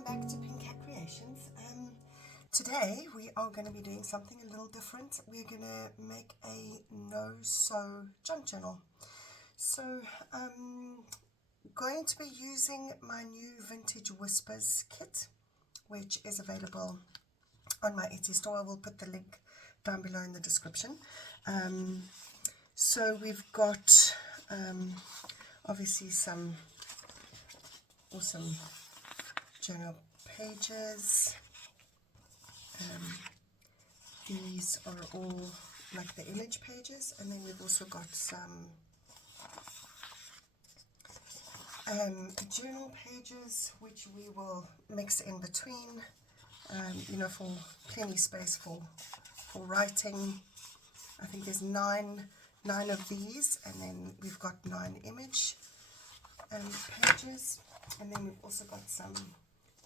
welcome back to PinkCatCreations. Today we are going to be doing something a little different. We're going to make a no-sew junk journal. So I'm going to be using my new Vintage Whispers kit, which is available on my Etsy store. I will put the link down below in the description. So we've got obviously some awesome journal pages. These are all like the image pages, and then we've also got some journal pages which we will mix in between, you know, for plenty space for writing. I think there's nine of these, and then we've got 9 image pages, and then we've also got some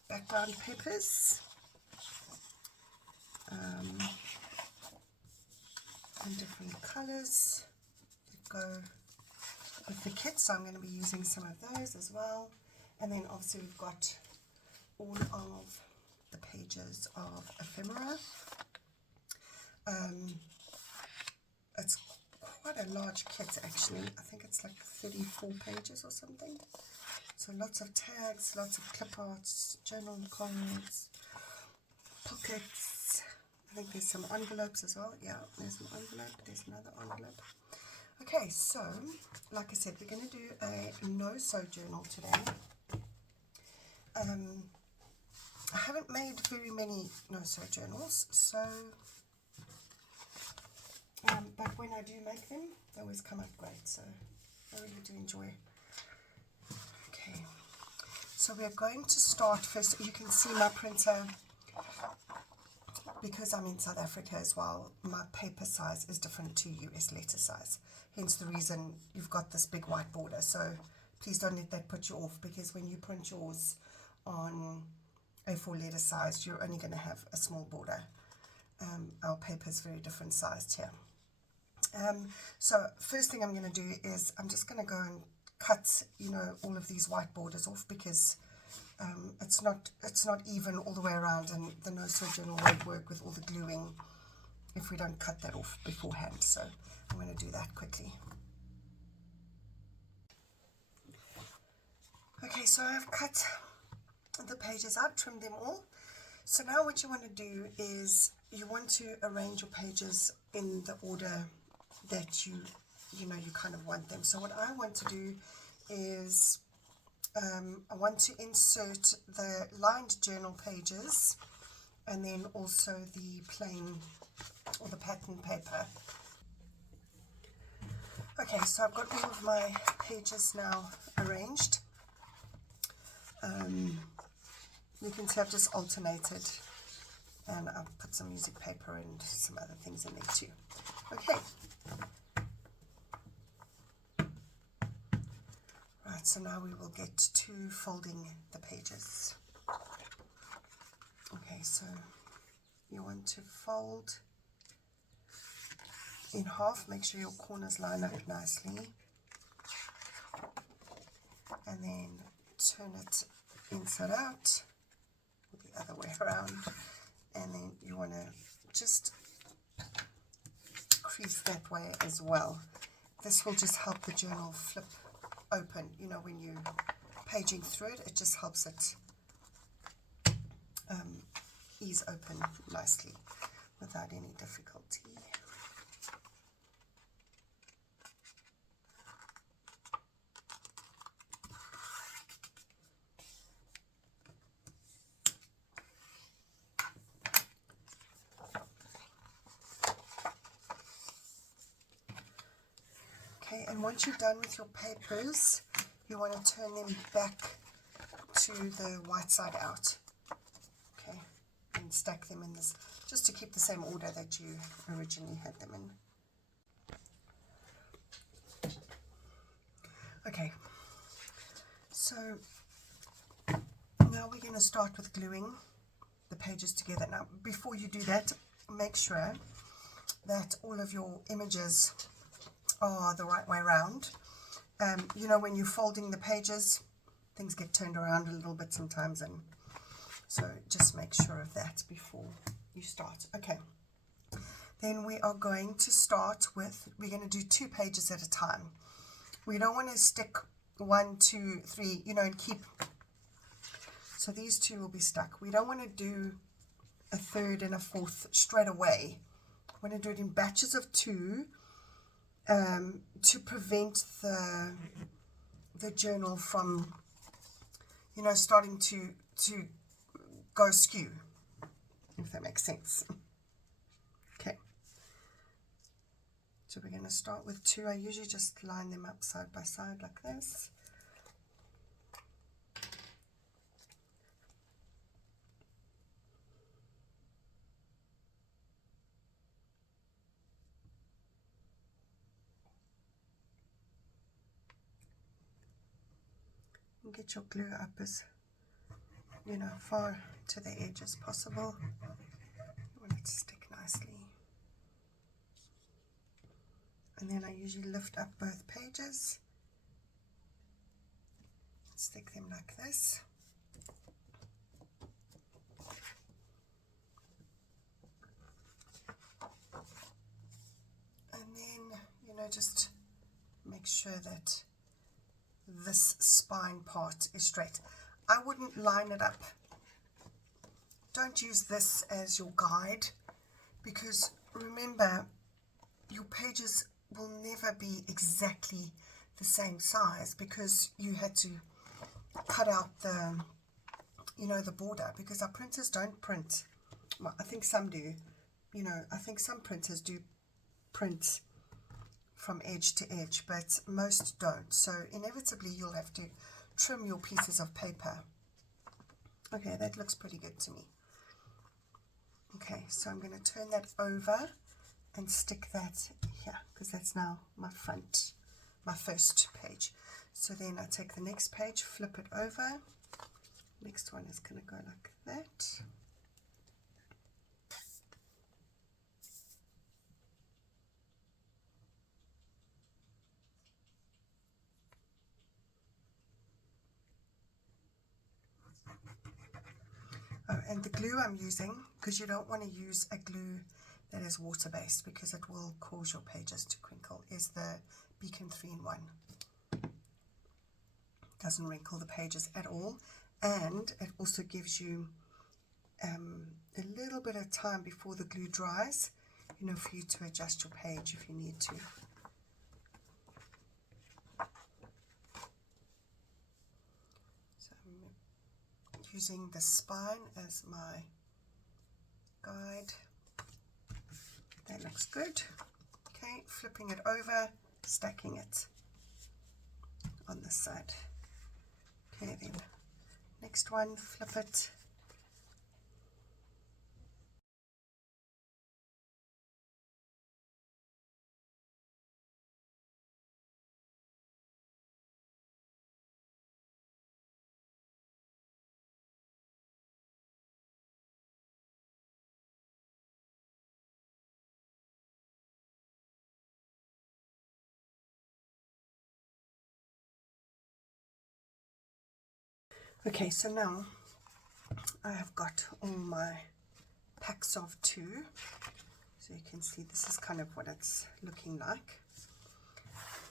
background papers in different colors that go with the kit, so I'm going to be using some of those as well. And then obviously we've got all of the pages of ephemera. It's quite a large kit actually. I think it's like 34 pages or something. So lots of tags, lots of clip arts, journal cards, pockets. I think there's some envelopes as well. Yeah, there's an envelope. There's another envelope. Okay, so like I said, we're going to do a no-sew journal today. I haven't made very many no-sew journals, so but when I do make them, they always come out great. So I really do enjoy. Okay, so we're going to start first. You can see my printer, because I'm in South Africa as well, my paper size is different to US letter size. Hence the reason you've got this big white border. So please don't let that put you off, because when you print yours on A4 letter size, you're only going to have a small border. Our paper is very different sized here. So first thing I'm going to do is I'm just going to go and cut, you know, all of these white borders off, because it's not even all the way around, and the no-sew journal won't work with all the gluing if we don't cut that off beforehand. So I'm going to do that quickly. Okay, so I've cut the pages out, trimmed them all. So now what you want to do is you want to arrange your pages in the order that you kind of want them. So what I want to do is I want to insert the lined journal pages and then also the plain or the pattern paper. Okay, so I've got all of my pages now arranged. You can see I've just alternated, and I've put some music paper and some other things in there too. Okay. Right, so now we will get to folding the pages. Okay, so you want to fold in half, make sure your corners line up nicely, and then turn it inside out, the other way around, and then you want to just crease that way as well. This will just help the journal flip open. You know, when you're paging through it, it just helps it ease open nicely without any difficulty. Okay, and once you're done with your papers, you want to turn them back to the white side out. Okay, and stack them in this, just to keep the same order that you originally had them in. Okay, so now we're going to start with gluing the pages together. Now, before you do that, make sure that all of your images are the right way around. You know, when you're folding the pages, things get turned around a little bit sometimes, and So just make sure of that before you start. Okay. Then we are going to start with, we're going to do 2 pages at a time. We don't want to stick 1, 2, 3, you know, and keep. So these 2 will be stuck. We don't want to do a 3rd and a 4th straight away. I want to do it in batches of 2 to prevent the journal from, you know, starting to go skew, if that makes sense. Okay. So we're going to start with 2. I usually just line them up side by side like this. And get your glue up as, you know, far to the edge as possible. You want it to stick nicely. And then I usually lift up both pages, stick them like this. And then, you know, just make sure that this spine part is straight. I wouldn't line it up. Don't use this as your guide, because remember, your pages will never be exactly the same size, because you had to cut out the, you know, the border, because our printers don't print. Well, I think some do. You know, I think some printers do print from edge to edge, but most don't. So inevitably you'll have to trim your pieces of paper. Okay, that looks pretty good to me. Okay, so I'm going to turn that over and stick that here, because that's now my first page. So then I take the next page, flip it over. Next one is going to go like that. Oh, and the glue I'm using, because you don't want to use a glue that is water-based, because it will cause your pages to crinkle, is the Beacon 3-in-1. Doesn't wrinkle the pages at all, and it also gives you a little bit of time before the glue dries, you know, for you to adjust your page if you need to. So I'm using the spine as my guide. That looks good. Okay, flipping it over, stacking it on this side. Okay, then next one, flip it. Okay, so now I have got all my packs of 2. So you can see this is kind of what it's looking like.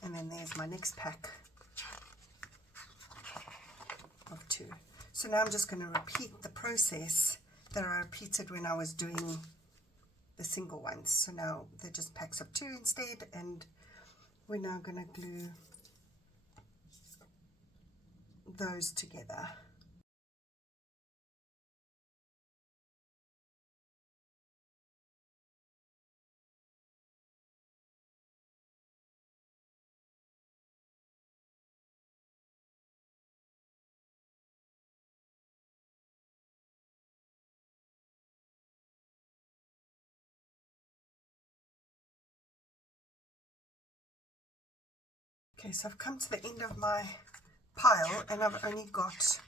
And then there's my next pack of 2. So now I'm just going to repeat the process that I repeated when I was doing the single ones. So now they're just packs of 2 instead, and we're now going to glue those together. Okay, so I've come to the end of my pile, and I've only got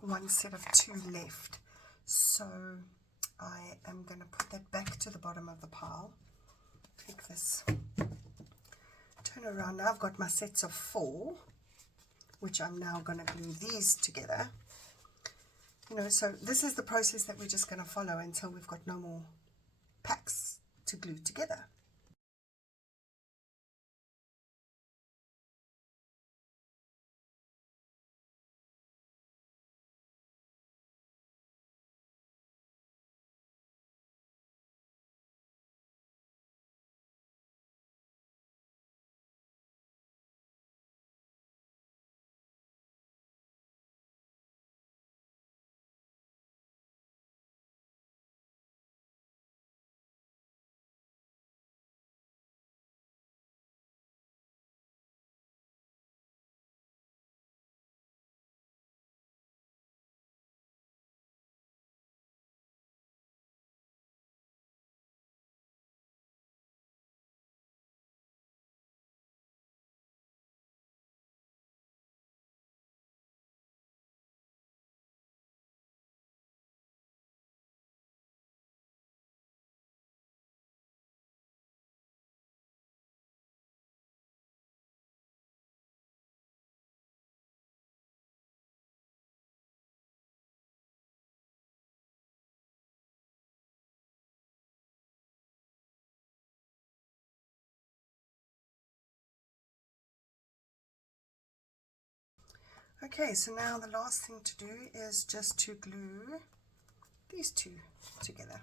one set of 2 left. So I am going to put that back to the bottom of the pile. Take this, turn around. Now I've got my sets of 4, which I'm now going to glue these together. You know, so this is the process that we're just going to follow until we've got no more packs to glue together. Okay, so now the last thing to do is just to glue these two together.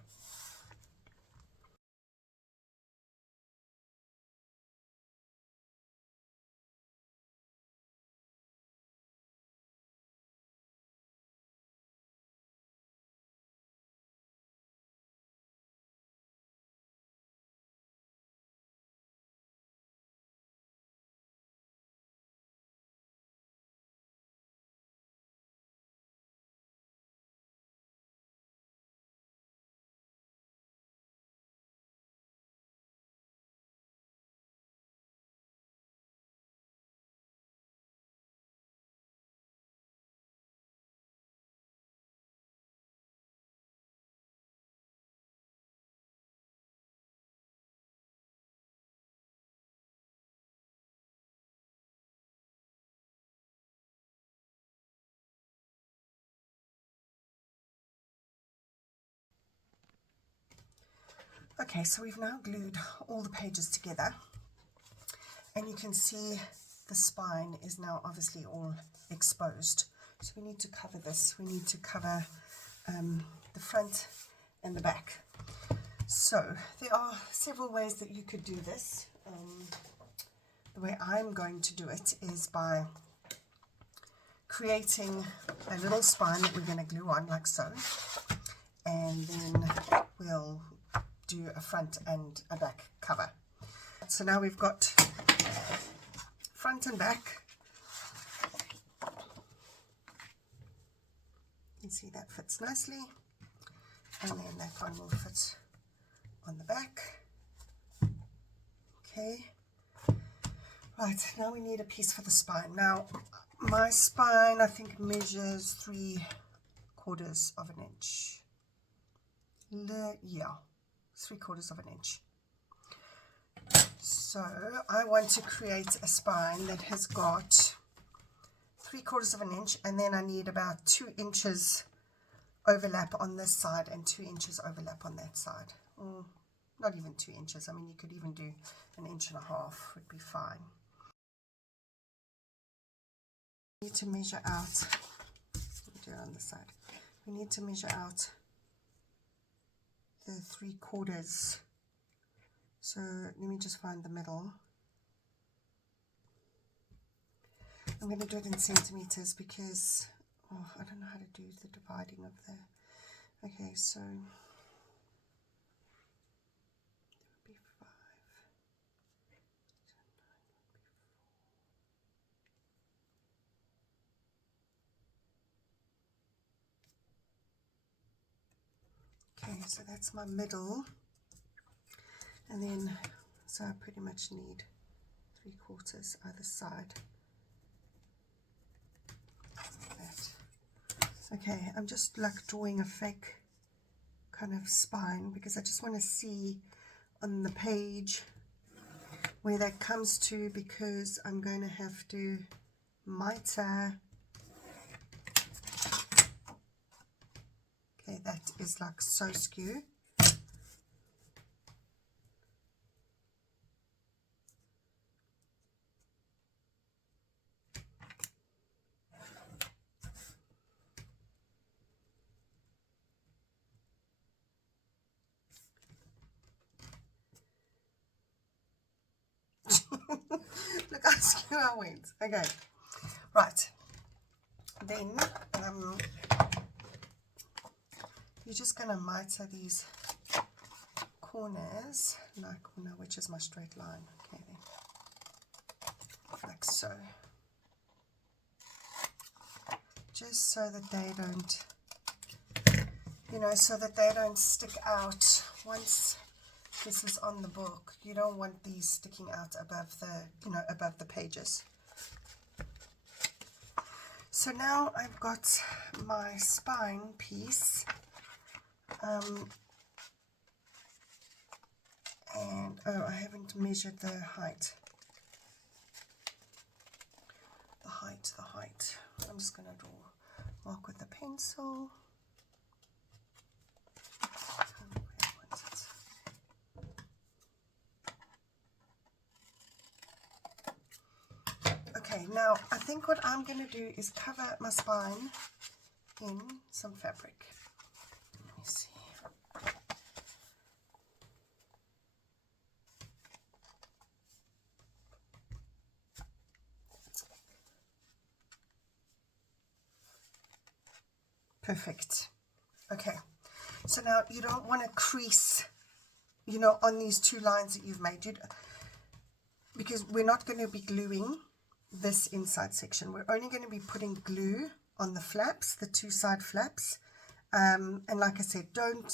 Okay, so we've now glued all the pages together, and you can see the spine is now obviously all exposed. So we need to cover this. We need to cover the front and the back. So there are several ways that you could do this. The way I'm going to do it is by creating a little spine that we're going to glue on like so, and then we'll do a front and a back cover. So now we've got front and back. You can see that fits nicely, and then that one will fit on the back. Okay, right, now we need a piece for the spine. Now my spine I think measures 3/4 of an inch. Yeah, 3/4 of an inch. So I want to create a spine that has got 3/4 of an inch, and then I need about 2 inches overlap on this side and 2 inches overlap on that side. Not even 2 inches. I mean, you could even do 1.5 inches would be fine. We need to measure out, do it on the side. We need to measure out the 3/4. So let me just find the middle. I'm going to do it in centimeters because I don't know how to do the dividing of the. Okay, so it would be 5. Okay, so that's my middle, and then so I pretty much need 3/4 either side. Like that. Okay, I'm just like drawing a fake kind of spine because I just want to see on the page where that comes to, because I'm going to have to miter Okay, that is like so skew. Look how skew I went. Okay, right. Then you're just going to miter these corners, like, no, which is my straight line. Okay, then. Like so. Just so that they don't, you know, so that they don't stick out. Once this is on the book, you don't want these sticking out above the, you know, above the pages. So now I've got my spine piece, and oh, I haven't measured the height. The height. I'm just going to mark with the pencil. Okay, now I think what I'm going to do is cover my spine in some fabric. Let me see. Perfect. Okay, so now you don't want to crease, you know, on these two lines that you've made, because we're not going to be gluing this inside section. We're only going to be putting glue on the flaps, the two side flaps, and like I said, don't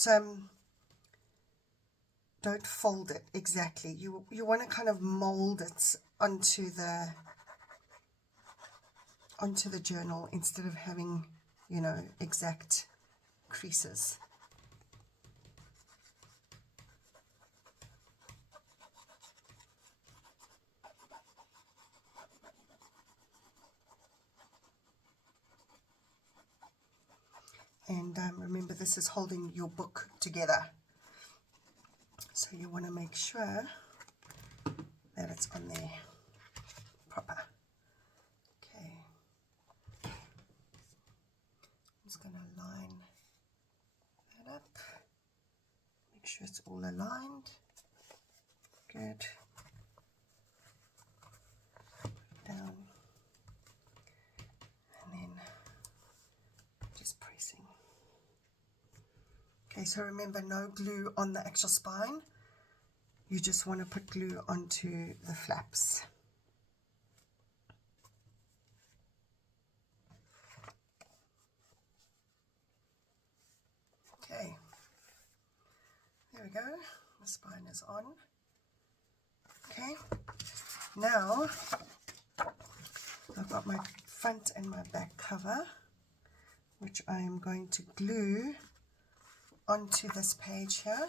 fold it exactly. You want to kind of mold it onto the journal instead of having, you know, exact creases. And remember, this is holding your book together, so you want to make sure that it's on there proper. Okay, I'm just going to line that up, make sure it's all aligned. Good. Down, and then just pressing. Okay, so remember, no glue on the actual spine. You just want to put glue onto the flaps. Okay, there we go. The spine is on. Okay, now I've got my front and my back cover, which I am going to glue onto this page here.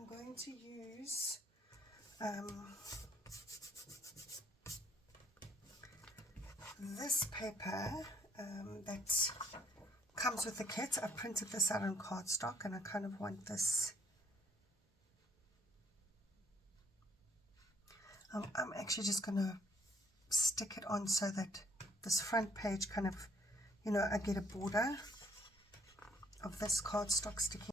I'm going to use this paper that comes with the kit. I printed this out on cardstock, and I kind of want this. I'm actually just going to stick it on so that this front page kind of, you know, I get a border of this cardstock sticking.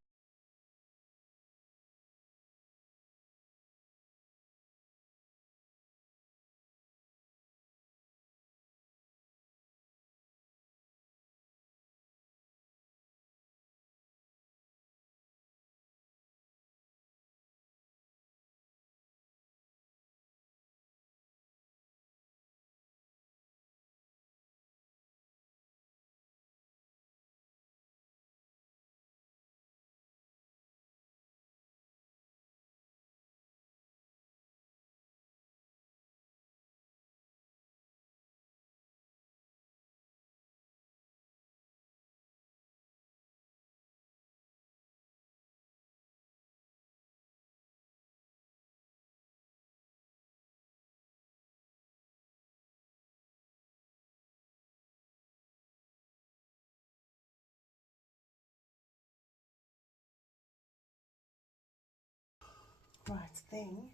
Right, then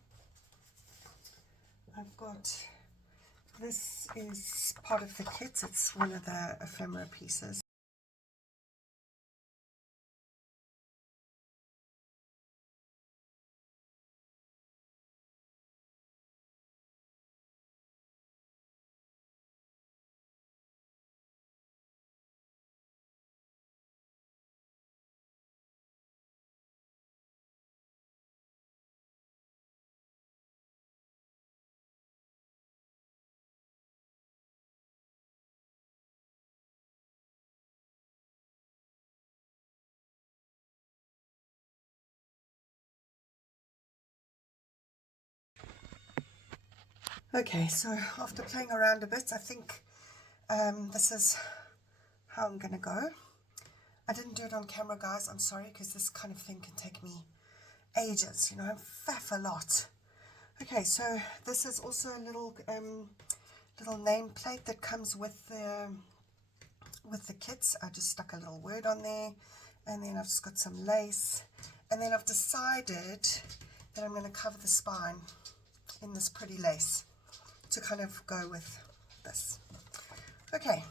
I've got, this is part of the kit, it's one of the ephemera pieces. Okay, so after playing around a bit, I think this is how I'm going to go. I didn't do it on camera, guys. I'm sorry, because this kind of thing can take me ages. You know, I faff a lot. Okay, so this is also a little little nameplate that comes with the kits. I just stuck a little word on there, and then I've just got some lace, and then I've decided that I'm going to cover the spine in this pretty lace to kind of go with this. Okay.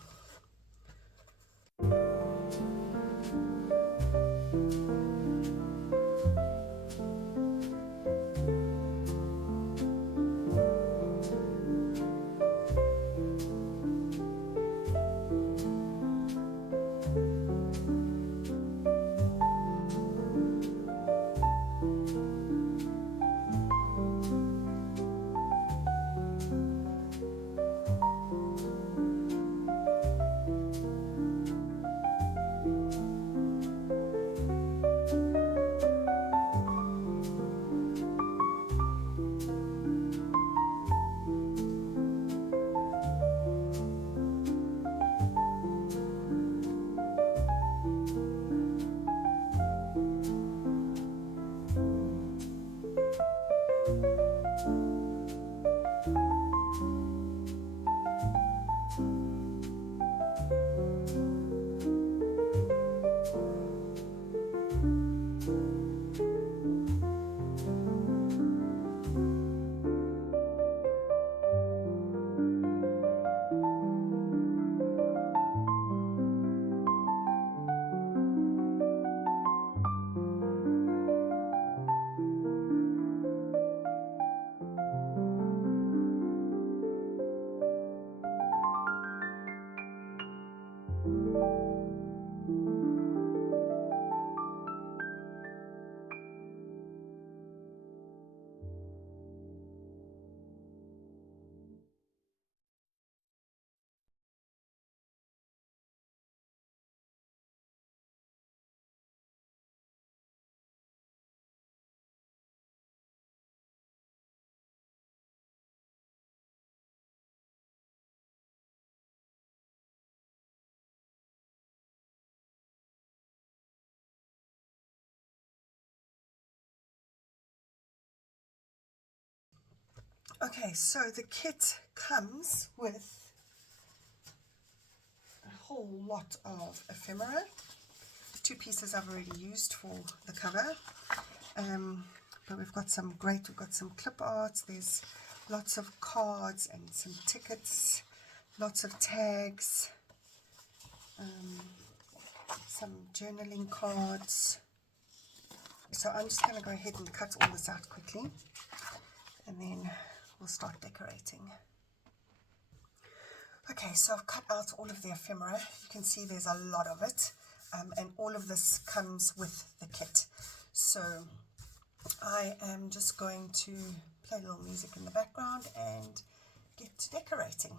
Okay, so the kit comes with a whole lot of ephemera. The two pieces I've already used for the cover, but we've got some clip art. There's lots of cards and some tickets, lots of tags, some journaling cards. So I'm just going to go ahead and cut all this out quickly, and then we'll start decorating. Okay, so I've cut out all of the ephemera. You can see there's a lot of it, and all of this comes with the kit. So I am just going to play a little music in the background and get to decorating.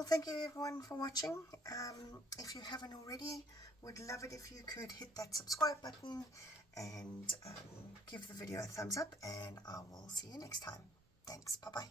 Well, thank you everyone for watching. If you haven't already, would love it if you could hit that subscribe button and give the video a thumbs up, and I will see you next time. Thanks. Bye-bye.